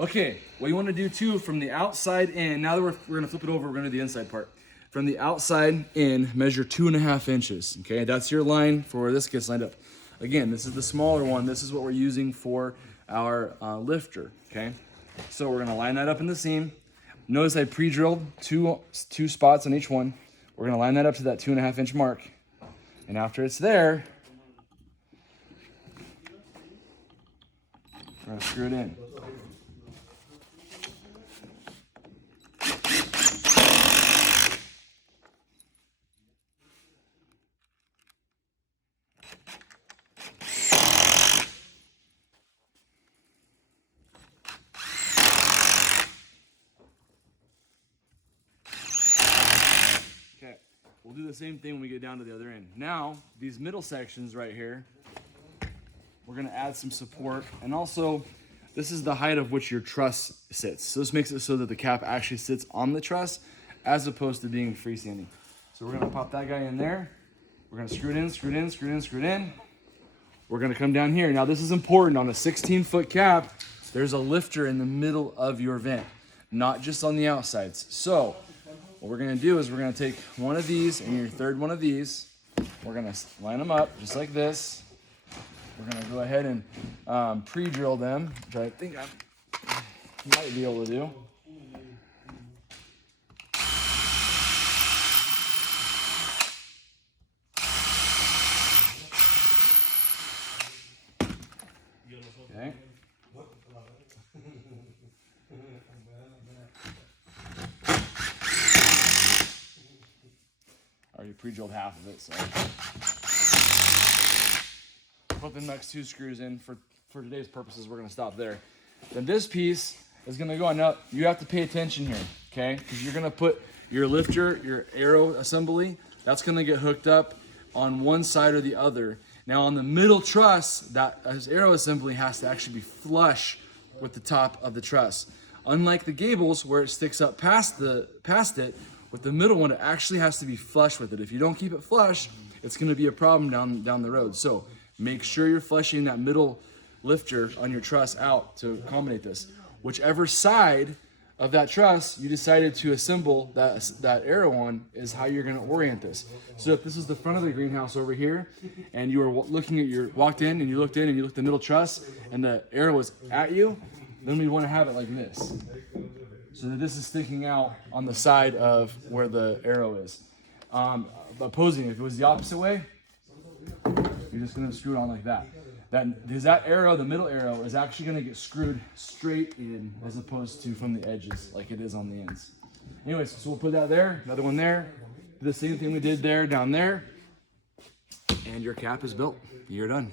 Okay, what you want to do too from the outside in, now that we're going to flip it over, we're going to do the inside part. From the outside in, measure 2.5 inches. Okay, that's your line for where this gets lined up. Again, this is the smaller one. This is what we're using for our lifter. Okay, so we're going to line that up in the seam. Notice I pre-drilled two spots on each one. We're going to line that up to that 2.5 inch mark. And after it's there, we're going to screw it in. Okay, we'll do the same thing when we get down to the other end. Now, these middle sections right here, we're gonna add some support, and also, this is the height of which your truss sits. So this makes it so that the cap actually sits on the truss, as opposed to being freestanding. So we're gonna pop that guy in there. We're gonna screw it in, screw it in, screw it in, screw it in. We're gonna come down here. Now this is important, on a 16-foot cap, there's a lifter in the middle of your vent, not just on the outsides. So, what we're gonna do is we're gonna take one of these and your third one of these. We're gonna line them up just like this. We're gonna go ahead and pre-drill them, which I think I might be able to do. Okay. Already pre-drilled half of it, so. Put the next 2 screws in. For today's purposes, we're gonna stop there. Then this piece is gonna go on. Now, you have to pay attention here, okay? Because you're gonna put your lifter, your arrow assembly, that's gonna get hooked up on one side or the other. Now on the middle truss, that arrow assembly has to actually be flush with the top of the truss. Unlike the gables where it sticks up past it, with the middle one, it actually has to be flush with it. If you don't keep it flush, it's gonna be a problem down the road. So make sure you're flushing that middle lifter on your truss out to accommodate this. Whichever side of that truss you decided to assemble that arrow on is how you're gonna orient this. So if this is the front of the greenhouse over here, and you were walked in and you looked in and you looked at the middle truss and the arrow was at you, then we wanna have it like this. So that this is sticking out on the side of where the arrow is. Opposing, if it was the opposite way, you're just gonna screw it on like that. That arrow, the middle arrow, is actually gonna get screwed straight in as opposed to from the edges like it is on the ends. Anyways, so we'll put that there, another one there. Do the same thing we did there, down there, and your cap is built. You're done.